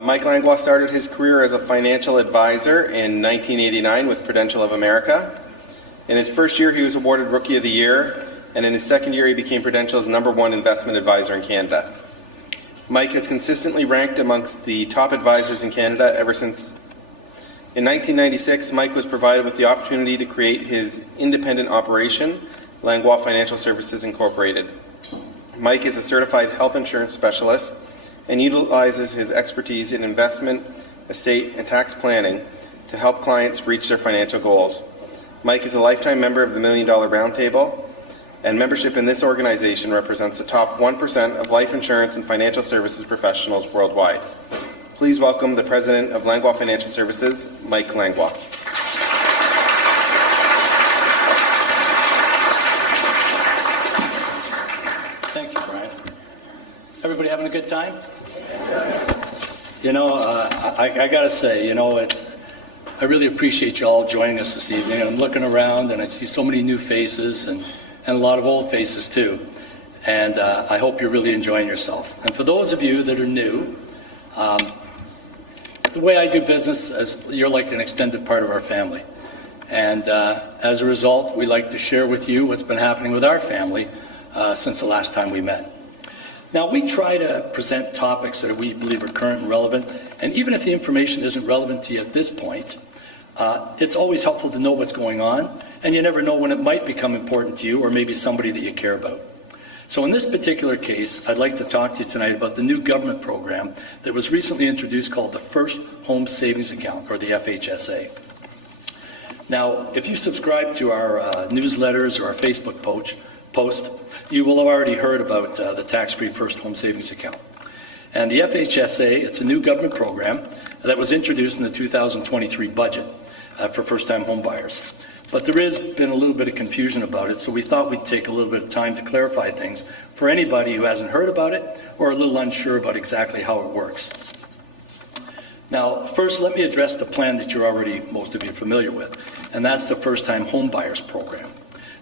Mike Langlois started his career as a financial advisor in 1989 with Prudential of America. In his first year, he was awarded Rookie of the Year, and in his second year, he became Prudential's #1 investment advisor in Canada. Mike has consistently ranked amongst the top advisors in Canada ever since. In 1996, Mike was provided with the opportunity to create his independent operation, Langlois Financial Services Inc. Mike is a certified health insurance specialist and utilizes his expertise in investment, estate, and tax planning to help clients reach their financial goals. Mike is a lifetime member of the $1 Million Roundtable, and membership in this organization represents the top 1% of life insurance and financial services professionals worldwide. Please welcome the President of Langlois Financial Services, Mike Langlois. Thank you, Brian. Everybody having a good time? You know, I got to say, I really appreciate you all joining us this evening. I'm looking around and I see so many new faces and a lot of old faces too. And I hope you're really enjoying yourself. And for those of you that are new, the way I do business is you're like an extended part of our family. And as a result, we like to share with you what's been happening with our family since the last time we met. Now, we try to present topics that we believe are current and relevant, and even if the information isn't relevant to you at this point, it's always helpful to know what's going on, and you never know when it might become important to you or maybe somebody that you care about. So in this particular case, I'd like to talk to you tonight about the new government program that was recently introduced called the First Home Savings Account, or the FHSA. Now, if you subscribe to our newsletters or our Facebook post, you will have already heard about the tax-free First Home Savings Account. And the FHSA, it's a new government program that was introduced in the 2023 budget for first-time home buyers. But there has been a little bit of confusion about it, so we thought we'd take a little bit of time to clarify things for anybody who hasn't heard about it or a little unsure about exactly how it works. Now, first, let me address the plan that most of you are familiar with, and that's the First-Time Home Buyers Program,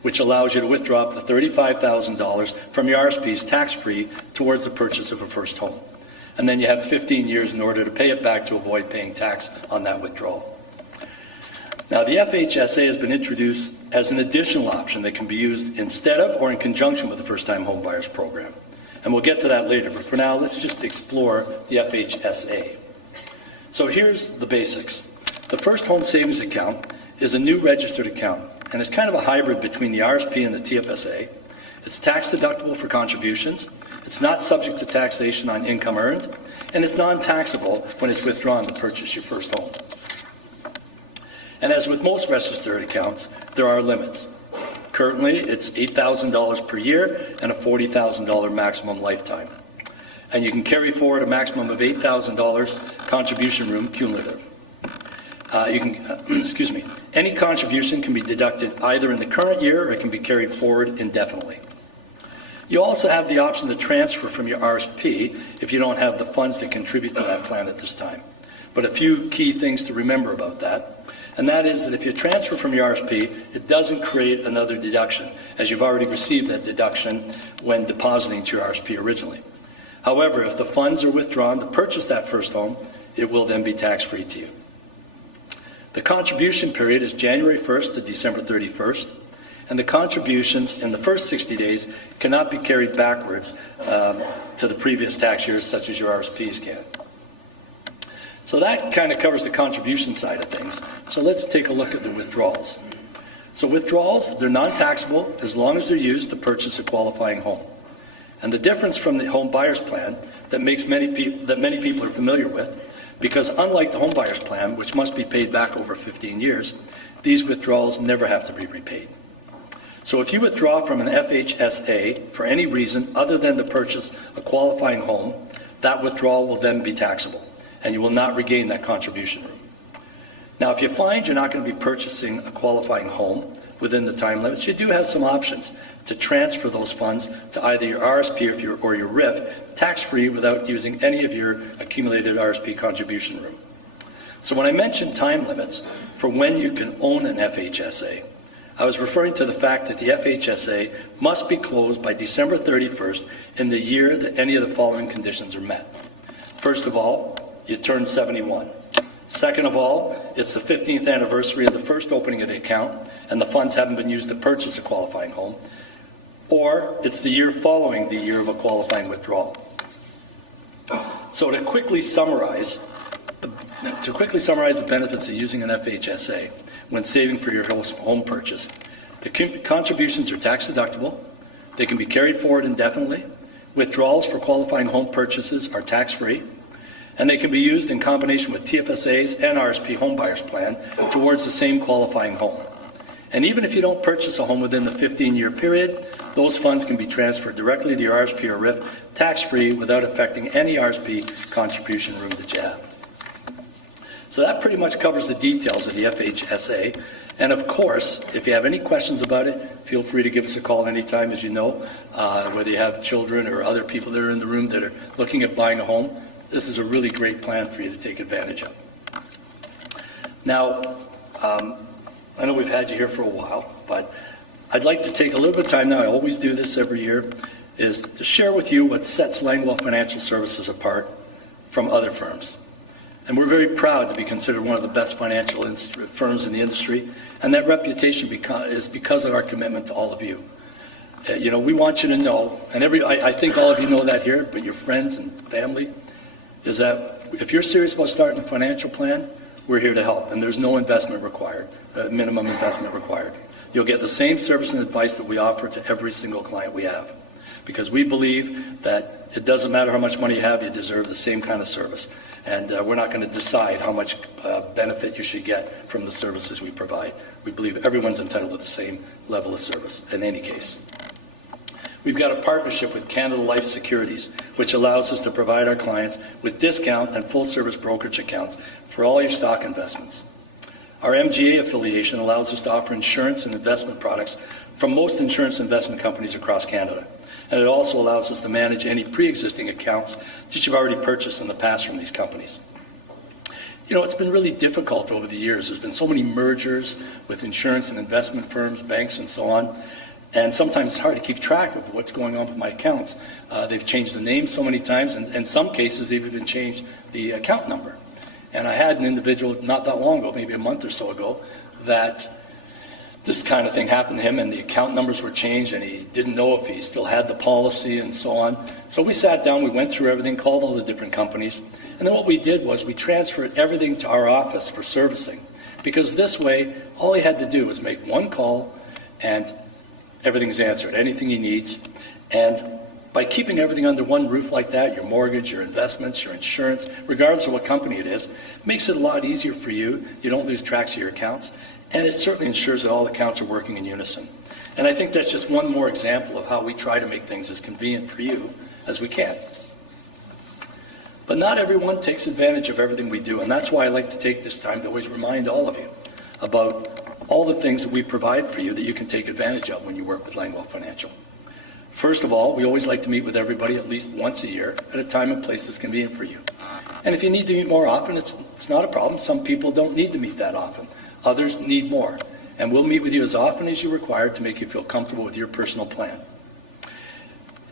which allows you to withdraw up to $35,000 from your RSPs tax-free towards the purchase of a first home. And then you have 15 years in order to pay it back to avoid paying tax on that withdrawal. Now, the FHSA has been introduced as an additional option that can be used instead of or in conjunction with the First-Time Home Buyers Program. And we'll get to that later, but for now, let's just explore the FHSA. So here's the basics. The First Home Savings Account is a new registered account, and it's kind of a hybrid between the RSP and the TFSA. It's tax deductible for contributions, it's not subject to taxation on income earned, and it's non-taxable when it's withdrawn to purchase your first home. And as with most registered accounts, there are limits. Currently, it's $8,000 per year and a $40,000 maximum lifetime. And you can carry forward a maximum of $8,000 contribution room cumulative. Any contribution can be deducted either in the current year or it can be carried forward indefinitely. You also have the option to transfer from your RSP if you don't have the funds to contribute to that plan at this time. But a few key things to remember about that, and that is that if you transfer from your RSP, it doesn't create another deduction, as you've already received that deduction when depositing to your RSP originally. However, if the funds are withdrawn to purchase that first home, it will then be tax-free to you. The contribution period is January 1st to December 31st, and the contributions in the first 60 days cannot be carried backwards to the previous tax years, such as your RSPs can. So that kind of covers the contribution side of things. So let's take a look at the withdrawals. So withdrawals, they're non-taxable as long as they're used to purchase a qualifying home. And the difference from the home buyer's plan that many people are familiar with, because unlike the home buyer's plan, which must be paid back over 15 years, these withdrawals never have to be repaid. So if you withdraw from an FHSA for any reason other than to purchase a qualifying home, that withdrawal will then be taxable, and you will not regain that contribution room. Now, if you find you're not going to be purchasing a qualifying home within the time limits, you do have some options to transfer those funds to either your RSP or your RIF tax-free without using any of your accumulated RSP contribution room. So when I mentioned time limits for when you can own an FHSA, I was referring to the fact that the FHSA must be closed by December 31st in the year that any of the following conditions are met. First of all, you turn 71. Second of all, it's the 15th anniversary of the first opening of the account, and the funds haven't been used to purchase a qualifying home. Or it's the year following the year of a qualifying withdrawal. So to quickly summarize the benefits of using an FHSA when saving for your home purchase, the contributions are tax deductible, they can be carried forward indefinitely, withdrawals for qualifying home purchases are tax-free, and they can be used in combination with TFSA's and RSP home buyers plan towards the same qualifying home. And even if you don't purchase a home within the 15-year period, those funds can be transferred directly to your RSP or RIF tax-free without affecting any RSP contribution room that you have. So that pretty much covers the details of the FHSA. And of course, if you have any questions about it, feel free to give us a call anytime, as you know, whether you have children or other people that are in the room that are looking at buying a home. This is a really great plan for you to take advantage of. Now, I know we've had you here for a while, but I'd like to take a little bit of time now, I always do this every year, is to share with you what sets Langlois Financial Services apart from other firms. And we're very proud to be considered one of the best financial firms in the industry, and that reputation is because of our commitment to all of you. We want you to know, and I think all of you know that here, but your friends and family, is that if you're serious about starting a financial plan, we're here to help, and there's no investment required, minimum investment required. You'll get the same service and advice that we offer to every single client we have, because we believe that it doesn't matter how much money you have, you deserve the same kind of service. And we're not going to decide how much benefit you should get from the services we provide. We believe everyone's entitled to the same level of service in any case. We've got a partnership with Canada Life Securities, which allows us to provide our clients with discount and full-service brokerage accounts for all your stock investments. Our MGA affiliation allows us to offer insurance and investment products from most insurance investment companies across Canada. And it also allows us to manage any pre-existing accounts that you've already purchased in the past from these companies. It's been really difficult over the years. There's been so many mergers with insurance and investment firms, banks, and so on. And sometimes it's hard to keep track of what's going on with my accounts. They've changed the name so many times, and in some cases they've even changed the account number. And I had an individual not that long ago, maybe a month or so ago, that this kind of thing happened to him, and the account numbers were changed, and he didn't know if he still had the policy and so on. So we sat down, we went through everything, called all the different companies, and then what we did was we transferred everything to our office for servicing. Because this way, all he had to do was make one call, and everything's answered, anything he needs. And by keeping everything under one roof like that, your mortgage, your investments, your insurance, regardless of what company it is, makes it a lot easier for you. You don't lose track of your accounts. And it certainly ensures that all accounts are working in unison. And I think that's just one more example of how we try to make things as convenient for you as we can. But not everyone takes advantage of everything we do, and that's why I like to take this time to always remind all of you about all the things that we provide for you that you can take advantage of when you work with Langlois Financial. First of all, we always like to meet with everybody at least once a year at a time and place that's convenient for you. And if you need to meet more often, it's not a problem. Some people don't need to meet that often. Others need more. And we'll meet with you as often as you're required to make you feel comfortable with your personal plan.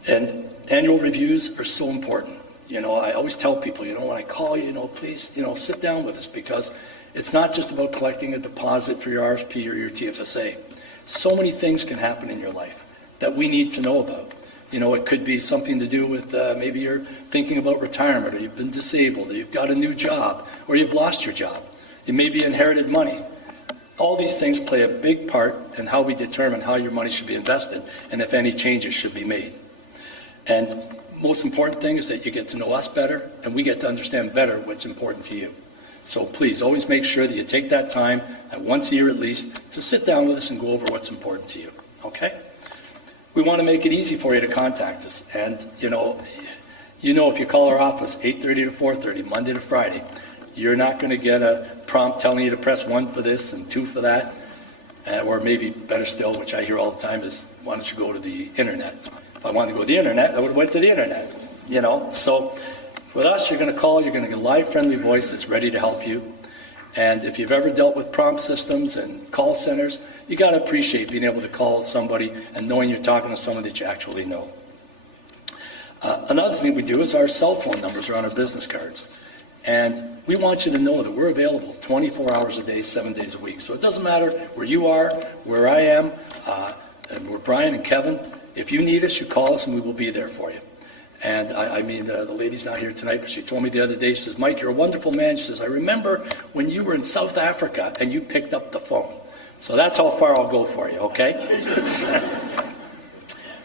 And annual reviews are so important. I always tell people, when I call you, please, sit down with us, because it's not just about collecting a deposit for your RSP or your TFSA. So many things can happen in your life that we need to know about. It could be something to do with maybe you're thinking about retirement, or you've been disabled, or you've got a new job, or you've lost your job. You maybe inherited money. All these things play a big part in how we determine how your money should be invested and if any changes should be made. And most important thing is that you get to know us better, and we get to understand better what's important to you. So please always make sure that you take that time, once a year at least, to sit down with us and go over what's important to you. Okay? We want to make it easy for you to contact us. And if you call our office 8:30 to 4:30, Monday to Friday, you're not going to get a prompt telling you to press 1 for this and 2 for that. Or maybe better still, which I hear all the time, is why don't you go to the internet? If I wanted to go to the internet, I would have went to the internet. So with us, you're going to call, you're going to get a live, friendly voice that's ready to help you. And if you've ever dealt with prompt systems and call centers, you got to appreciate being able to call somebody and knowing you're talking to someone that you actually know. Another thing we do is our cell phone numbers are on our business cards. And we want you to know that we're available 24 hours a day, 7 days a week. So it doesn't matter where you are, where I am, and where Brian and Kevin. If you need us, you call us and we will be there for you. And I mean, the lady's not here tonight, but she told me the other day, she says, Mike, you're a wonderful man. She says, I remember when you were in South Africa and you picked up the phone. So that's how far I'll go for you, okay?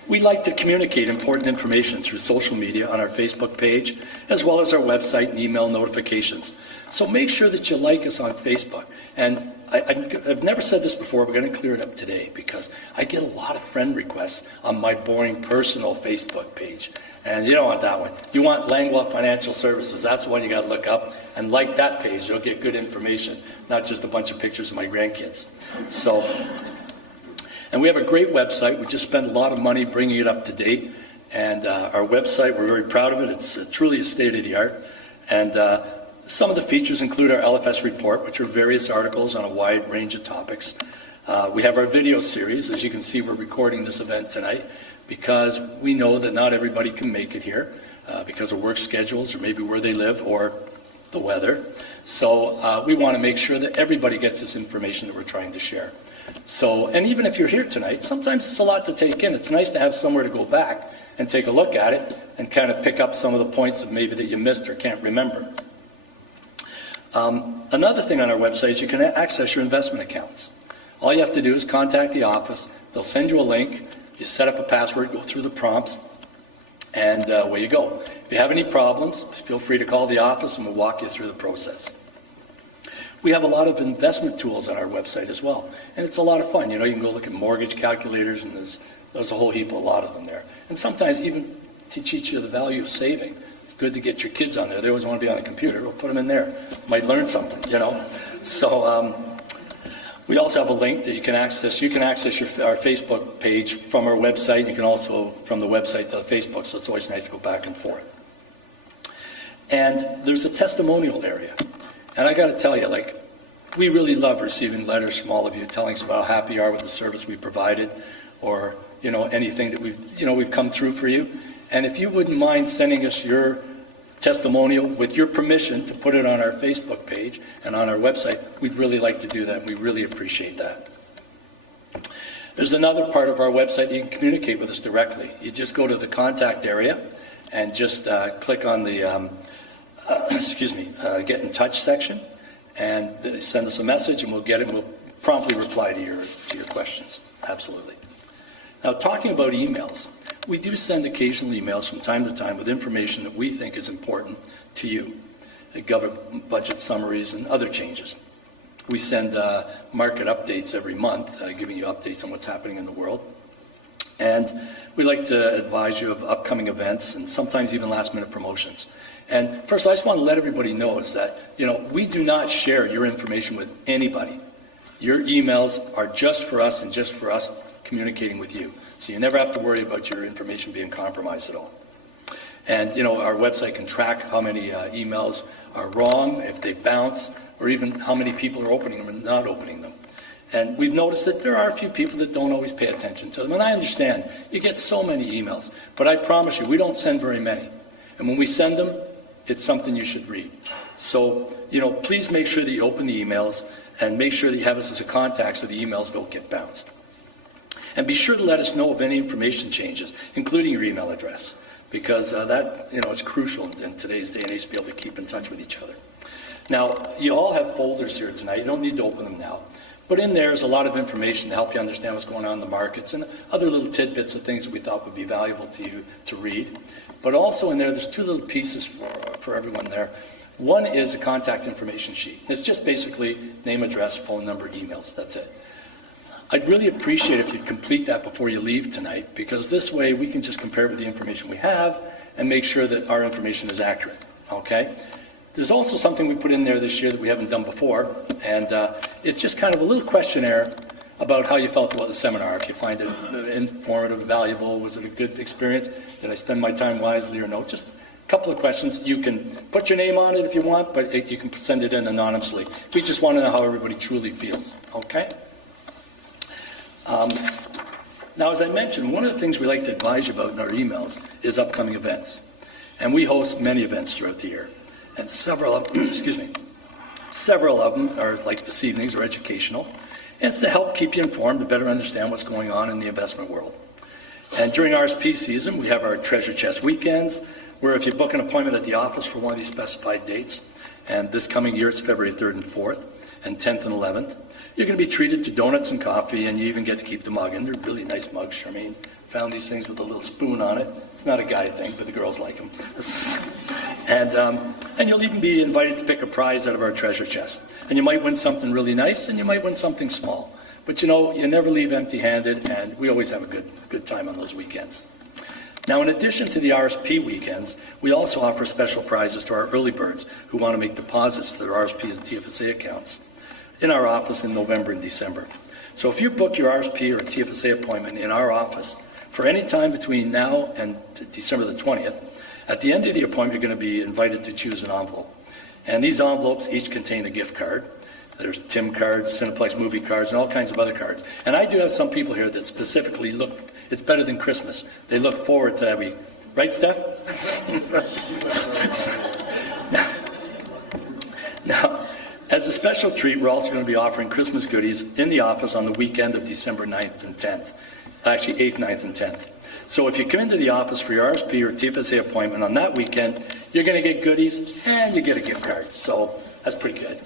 We like to communicate important information through social media on our Facebook page, as well as our website and email notifications. So make sure that you like us on Facebook. And I've never said this before, we're going to clear it up today, because I get a lot of friend requests on my boring personal Facebook page. And you don't want that one. You want Langlois Financial Services. That's the one you got to look up. And like that page, you'll get good information, not just a bunch of pictures of my grandkids. So, and we have a great website. We just spent a lot of money bringing it up to date. And our website, we're very proud of it. It's truly a state-of-the-art. And some of the features include our LFS report, which are various articles on a wide range of topics. We have our video series. As you can see, we're recording this event tonight because we know that not everybody can make it here because of work schedules or maybe where they live or the weather. So we want to make sure that everybody gets this information that we're trying to share. So, and even if you're here tonight, sometimes it's a lot to take in. It's nice to have somewhere to go back and take a look at it and kind of pick up some of the points that maybe that you missed or can't remember. Another thing on our website is you can access your investment accounts. All you have to do is contact the office. They'll send you a link. You set up a password, go through the prompts, and away you go. If you have any problems, feel free to call the office and we'll walk you through the process. We have a lot of investment tools on our website as well, and it's a lot of fun. You know, you can go look at mortgage calculators, and there's a whole heap, a lot of them there. And sometimes even to teach you the value of saving. It's good to get your kids on there. They always want to be on a computer. We'll put them in there. Might learn something, you know. So we also have a link that you can access. You can access our Facebook page from our website. You can also from the website to Facebook, so it's always nice to go back and forth. And there's a testimonial area. And I got to tell you, like, we really love receiving letters from all of you telling us about how happy you are with the service we provided, or, you know, anything that we've come through for you. And if you wouldn't mind sending us your testimonial with your permission to put it on our Facebook page and on our website, we'd really like to do that, and we really appreciate that. There's another part of our website you can communicate with us directly. You just go to the contact area and just click on the get in touch section, and send us a message, and we'll get it, and we'll promptly reply to your questions. Absolutely. Now, talking about emails, we do send occasional emails from time to time with information that we think is important to you, government budget summaries and other changes. We send market updates every month, giving you updates on what's happening in the world. And we like to advise you of upcoming events and sometimes even last-minute promotions. And first, I just want to let everybody know is that, you know, we do not share your information with anybody. Your emails are just for us and just for us communicating with you. So you never have to worry about your information being compromised at all. And, you know, our website can track how many emails are wrong, if they bounce, or even how many people are opening them and not opening them. And we've noticed that there are a few people that don't always pay attention to them. And I understand, you get so many emails. But I promise you, we don't send very many. And when we send them, it's something you should read. So, you know, please make sure that you open the emails and make sure that you have us as a contact so the emails don't get bounced. And be sure to let us know of any information changes, including your email address, because that, you know, is crucial in today's day and age to be able to keep in touch with each other. Now, you all have folders here tonight. You don't need to open them now. But in there is a lot of information to help you understand what's going on in the markets and other little tidbits of things that we thought would be valuable to you to read. But also in there's two little pieces for everyone there. One is a contact information sheet. It's just basically name, address, phone number, emails. That's it. I'd really appreciate if you'd complete that before you leave tonight, because this way we can just compare it with the information we have and make sure that our information is accurate. Okay? There's also something we put in there this year that we haven't done before, and it's just kind of a little questionnaire about how you felt about the seminar. If you find it informative, valuable, was it a good experience? Did I spend my time wisely or no? Just a couple of questions. You can put your name on it if you want, but you can send it in anonymously. We just want to know how everybody truly feels. Okay? Now, as I mentioned, one of the things we like to advise you about in our emails is upcoming events. And we host many events throughout the year. and several of them, several of them are, like this evening's, are educational. And it's to help keep you informed to better understand what's going on in the investment world. And during RSP season, we have our treasure chest weekends, where if you book an appointment at the office for one of these specified dates, and this coming year it's February 3rd and 4th, and 10th and 11th, you're going to be treated to donuts and coffee, and you even get to keep the mug. And they're really nice mugs, Charmaine. Found these things with a little spoon on it. It's not a guy thing, but the girls like them. And you'll even be invited to pick a prize out of our treasure chest. And you might win something really nice, and you might win something small. But you know, you never leave empty-handed, and we always have a good time on those weekends. Now, in addition to the RSP weekends, we also offer special prizes to our early birds who want to make deposits to their RSP and TFSA accounts in our office in November and December. So if you book your RSP or TFSA appointment in our office for any time between now and December the 20th, at the end of the appointment, you're going to be invited to choose an envelope. And these envelopes each contain a gift card. There's Tim cards, Cineplex movie cards, and all kinds of other cards. And I do have some people here that specifically look, it's better than Christmas. They look forward to that week. Right, Steph? Now, as a special treat, we're also going to be offering Christmas goodies in the office on the weekend of December 9th and 10th. Actually, 8th, 9th, and 10th. So if you come into the office for your RSP or TFSA appointment on that weekend, you're going to get goodies and you get a gift card. So that's pretty good.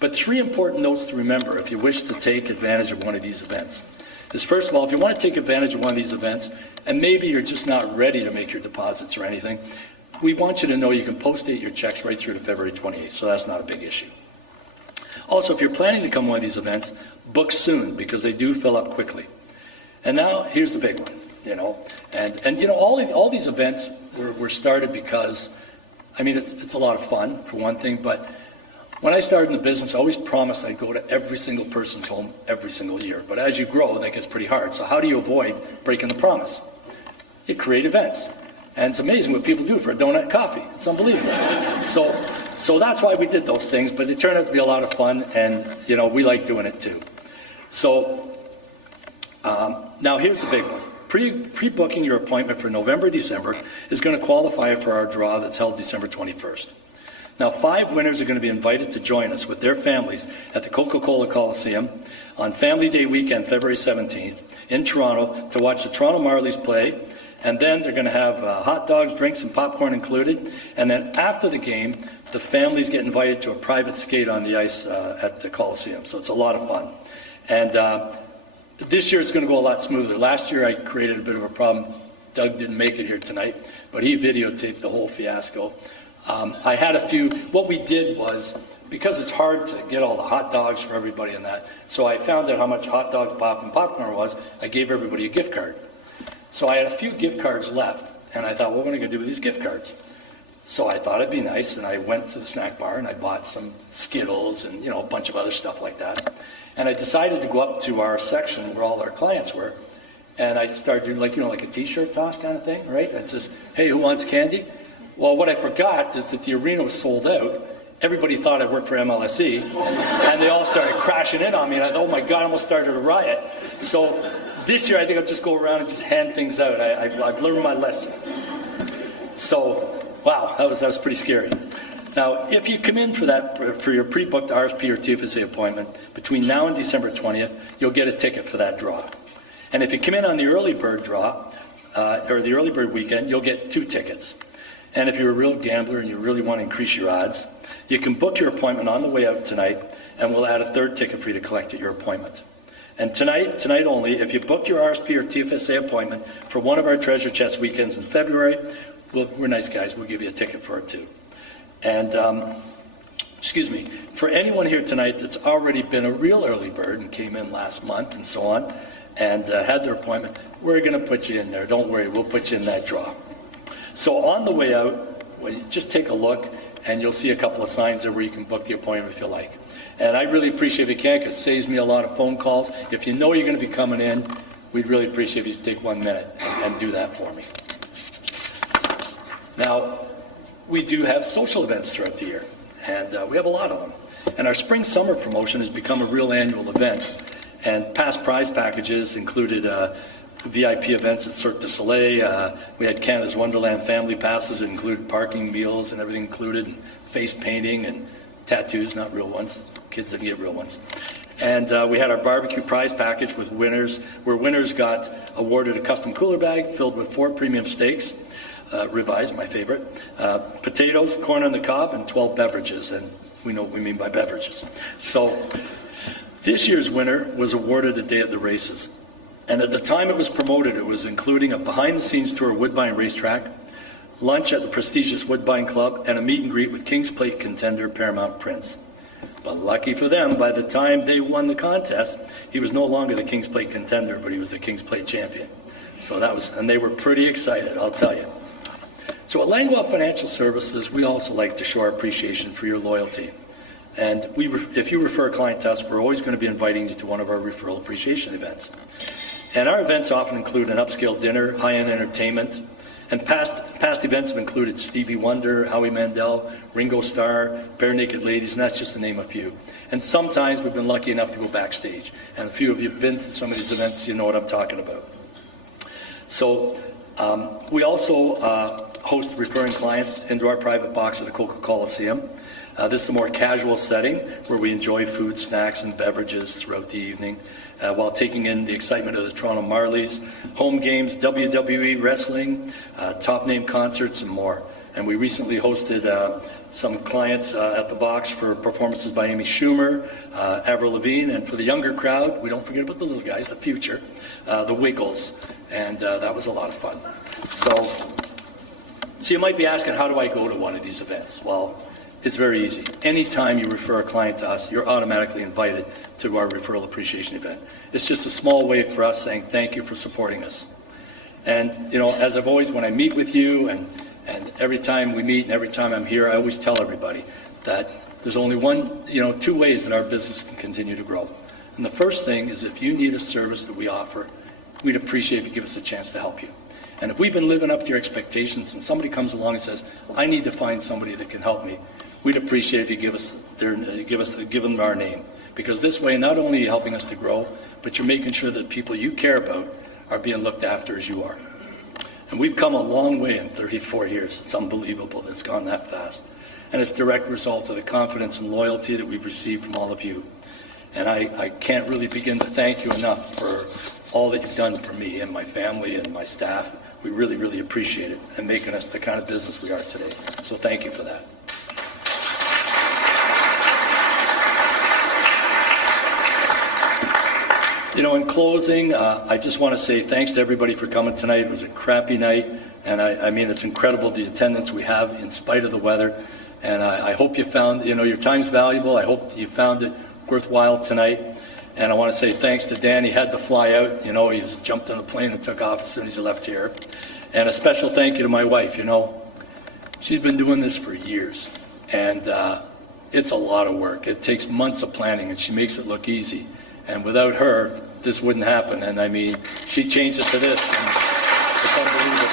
But 3 important notes to remember if you wish to take advantage of one of these events is, first of all, if you want to take advantage of one of these events, and maybe you're just not ready to make your deposits or anything, we want you to know you can post-date your checks right through to February 28th, so that's not a big issue. Also, if you're planning to come to one of these events, book soon, because they do fill up quickly. And now, here's the big one, all these events were started because, it's a lot of fun, for one thing, but when I started in the business, I always promised I'd go to every single person's home every single year. But as you grow, that gets pretty hard. So how do you avoid breaking the promise? You create events. And it's amazing what people do for a donut and coffee. It's unbelievable. So that's why we did those things, but they turned out to be a lot of fun, and we like doing it too. So now here's the big one. Pre-booking your appointment for November, December is going to qualify for our draw that's held December 21st. Now, 5 winners are going to be invited to join us with their families at the Coca-Cola Coliseum on Family Day weekend, February 17th, in Toronto, to watch the Toronto Marlies play. And then they're going to have hot dogs, drinks, and popcorn included. And then after the game, the families get invited to a private skate on the ice at the Coliseum. So it's a lot of fun. And this year it's going to go a lot smoother. Last year I created a bit of a problem. Doug didn't make it here tonight, but he videotaped the whole fiasco. I had a few. What we did was, because it's hard to get all the hot dogs for everybody and that, so I found out how much hot dogs, pop, and popcorn was. I gave everybody a gift card. So I had a few gift cards left, and I thought, what am I going to do with these gift cards? So I thought it'd be nice, and I went to the snack bar, and I bought some Skittles and a bunch of other stuff like that. And I decided to go up to our section where all our clients were, and I started doing like a T-shirt toss kind of thing, right? And it says, hey, who wants candy? Well, what I forgot is that the arena was sold out. Everybody thought I worked for MLSE, and they all started crashing in on me, and I thought, oh my God, I almost started a riot. So this year, I think I'll just go around and just hand things out. I've learned my lesson. So, wow, that was pretty scary. Now, if you come in for your pre-booked RSP or TFSA appointment between now and December 20th, you'll get a ticket for that draw. And if you come in on the early bird draw, or the early bird weekend, you'll get 2 tickets. And if you're a real gambler and you really want to increase your odds, you can book your appointment on the way out tonight, and we'll add a 3rd ticket for you to collect at your appointment. And tonight only, if you book your RSP or TFSA appointment for one of our treasure chest weekends in February, we're nice guys, we'll give you a ticket for it too. And, for anyone here tonight that's already been a real early bird and came in last month and so on, and had their appointment, we're going to put you in there. Don't worry, we'll put you in that draw. So on the way out, you just take a look, and you'll see a couple of signs there where you can book the appointment if you like. And I really appreciate if you can, because it saves me a lot of phone calls. If you know you're going to be coming in, we'd really appreciate if you take 1 minute and do that for me. Now, we do have social events throughout the year, and we have a lot of them. And our spring-summer promotion has become a real annual event. And past prize packages included VIP events at Cirque du Soleil. We had Canada's Wonderland family passes that included parking, meals, and everything included, and face painting and tattoos, not real ones. Kids didn't get real ones. And we had our barbecue prize package with winners, where winners got awarded a custom cooler bag filled with 4 premium steaks, ribeyes, my favorite, potatoes, corn on the cob, and 12 beverages. And we know what we mean by beverages. So this year's winner was awarded a day at the races. And at the time it was promoted, it was including a behind-the-scenes tour of Woodbine Racetrack, lunch at the prestigious Woodbine Club, and a meet and greet with King's Plate contender Paramount Prince. But lucky for them, by the time they won the contest, he was no longer the King's Plate contender, but he was the King's Plate champion. So that was, and they were pretty excited, I'll tell you. So at Langlois Financial Services, we also like to show our appreciation for your loyalty. And if you refer a client to us, we're always going to be inviting you to one of our referral appreciation events. And our events often include an upscale dinner, high-end entertainment, and past events have included Stevie Wonder, Howie Mandel, Ringo Starr, Bare Naked Ladies, and that's just to name a few. And sometimes we've been lucky enough to go backstage. And a few of you have been to some of these events, you know what I'm talking about. So we also host referring clients into our private box at the Coca Coliseum. This is a more casual setting where we enjoy food, snacks, and beverages throughout the evening while taking in the excitement of the Toronto Marlies, home games, WWE wrestling, top-name concerts, and more. And we recently hosted some clients at the box for performances by Amy Schumer, Avril Lavigne, and for the younger crowd, we don't forget about the little guys, the future, the Wiggles. And that was a lot of fun. So you might be asking, how do I go to one of these events? Well, it's very easy. Anytime you refer a client to us, you're automatically invited to our referral appreciation event. It's just a small way for us saying thank you for supporting us. And, you know, as I've always, when I meet with you and every time we meet and every time I'm here, I always tell everybody that there's only two ways that our business can continue to grow. And the first thing is if you need a service that we offer, we'd appreciate if you give us a chance to help you. And if we've been living up to your expectations and somebody comes along and says, I need to find somebody that can help me, we'd appreciate if you give them our name. Because this way, not only are you helping us to grow, but you're making sure that people you care about are being looked after as you are. And we've come a long way in 34 years. It's unbelievable that it's gone that fast. And it's a direct result of the confidence and loyalty that we've received from all of you. And I can't really begin to thank you enough for all that you've done for me and my family and my staff. We really, really appreciate it and making us the kind of business we are today. So thank you for that. You know, in closing, I just want to say thanks to everybody for coming tonight. It was a crappy night, and I mean, it's incredible the attendance we have in spite of the weather. And I hope you found, you know, your time's valuable. I hope you found it worthwhile tonight. And I want to say thanks to Dan. He had to fly out. You know, he just jumped on the plane and took off as soon as he left here. And a special thank you to my wife. You know, she's been doing this for years, and it's a lot of work. It takes months of planning, and she makes it look easy. And without her, this wouldn't happen. And I mean, she changed it to this, and it's unbelievable.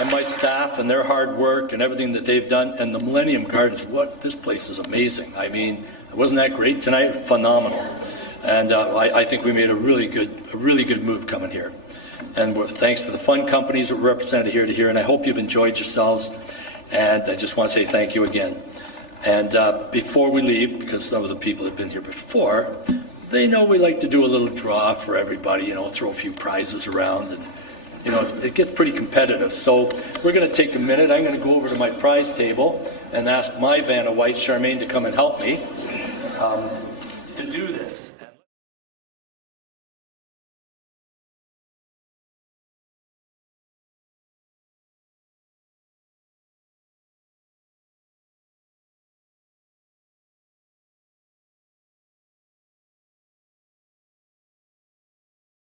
And my staff and their hard work and everything that they've done, and the Millennium Gardens, this place is amazing. I mean, wasn't that great tonight? Phenomenal. And I think we made a really good move coming here. And thanks to the fund companies that were represented here and I hope you've enjoyed yourselves. And I just want to say thank you again. And before we leave, because some of the people have been here before, they know we like to do a little draw for everybody, you know, throw a few prizes around, and, you know, it gets pretty competitive. So we're going to take a minute. I'm going to go over to my prize table and ask my Vanna White, Charmaine, to come and help me to do this.